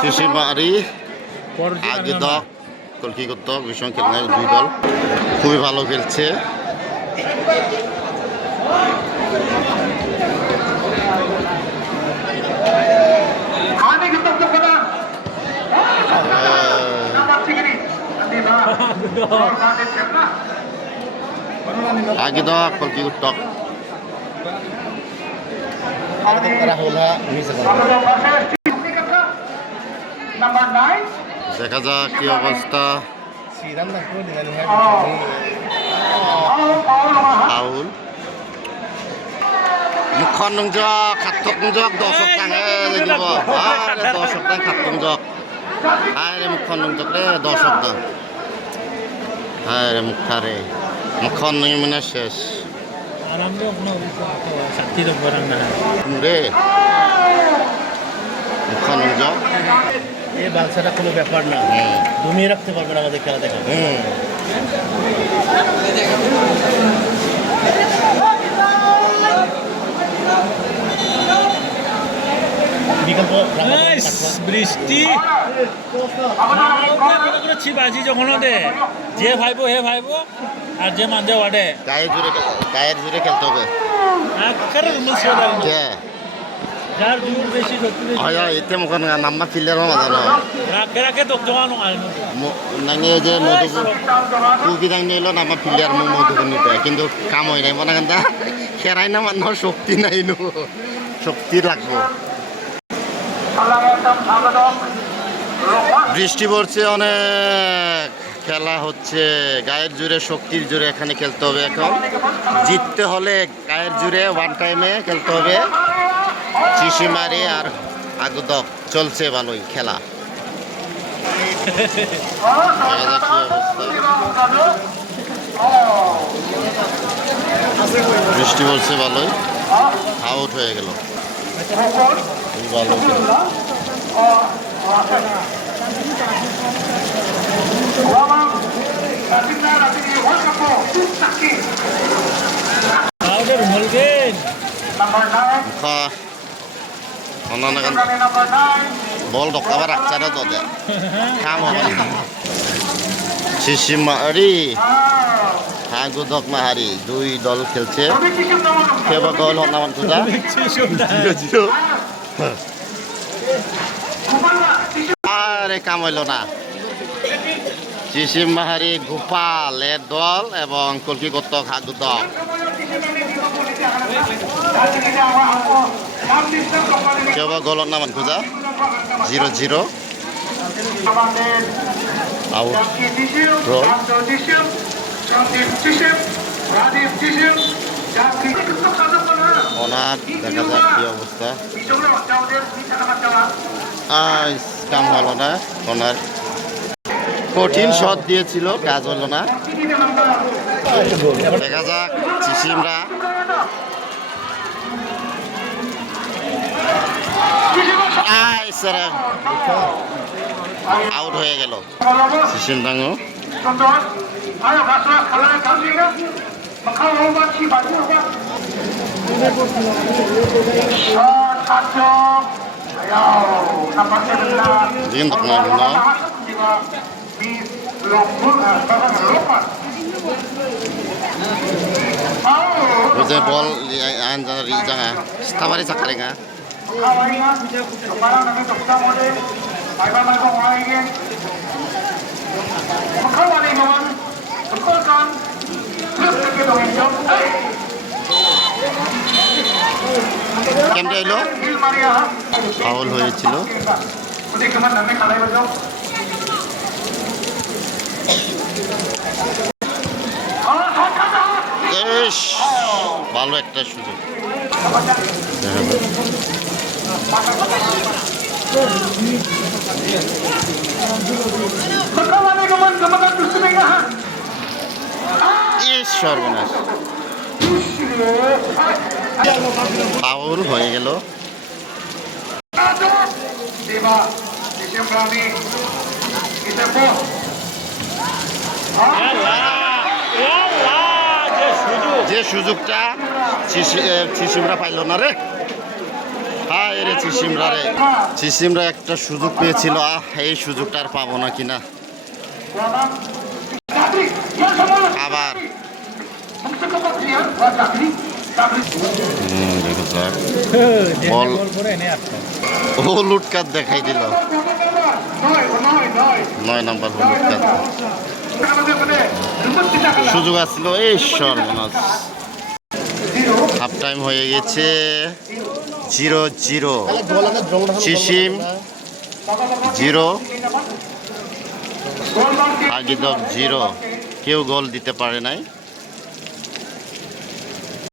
শিশিমারি আগে দক কলকিগত ভীষণ খেলছে দুই দল খুবই ভালো খেলছে। আগে দক কলকিগত দেখা যাক কি অবস্থা। ফাউল মুখখন নংজক খাতক নংজক দশক টাঙে দিব দশক টাং খাতক নংজক আরে মুখখন নংজক রে দশক টাং আরে মুখারে মুখখন নই মানে শেষ রে মুখখন নংজক এই বালসাটা কোনো ব্যাপার না, দমিয়ে রাখতে পারবেন আমাদের খেলা দেখা। বৃষ্টি বাজি যখন দে যে ভাইবো হে ভাইবো আর যে মানজে ওয়াডে গায়ের জুড়ে খেলতে হবে। যার জোর বেশি এতে মুখ নাম্বা ফিল্ডার মাজানো রাখে রাখে দোকান নাঙে যে মধুপুর কুকি দাঙ্গি এলো নাম্বা ফিল্ডার মধুপুর নিতে কিন্তু কাম হয় নাই মনে কান্তা খেরাই না মানুষ শক্তি নাই নো শক্তি লাগবো। বৃষ্টি পড়ছে অনেক, খেলা হচ্ছে গায়ের জোরে শক্তির জোরে এখানে খেলতে হবে। এখন জিততে হলে গায়ের জোরে ওয়ান টাইমে খেলতে হবে। চিশিমারি আর আগদক চলছে ভালোই খেলা। বৃষ্টি পড়ছে ভালোই, আউট হয়ে গেল ভালো বল ঢোকাবার রাখছে তো কাম হবে না। শিশিমারি আগদক মাহারি দুই দল খেলছে। কেবা গোল হোক না মানতো দা 0-0 আরে কাম হইল না। চিশিমাহারি গোপাল এর দল এবং কলকিগত আগদক কেবা গোল হোক না মানতো দা 0-0 আউট রোল। ওনার দেখা যাক কি অবস্থা। কাম হলো না, ওনার কঠিন শট দিয়েছিল কাজ হলো না। দেখা যাক চিশিমরা আউট হয়ে গেল চিশিম dango. Din tak nak guna. Udah bol anjar rijang ah, stabari sakaringa. কেমন এলো ফাউল হয়েছিল। ভালো একটা সুযোগ সর্বনাশ ফাউল হয়ে গেল। যে সুযোগটা শিশিমরা পাইল না রে। হ্যাঁ এরে চিসিমরা একটা সুযোগ পেয়েছিল, এই সুযোগটা আর পাবো না কিনা। আবার বল হলুদ কার্ড দেখাই দিল, 9 নম্বর হলুদ কার্ড। সুযোগ আসছিল, এই সর্বনাশ। হাফ টাইম হয়ে গেছে, 0-0। চিসিম 0, আগিদক 0, কেউ গোল দিতে পারে নাই।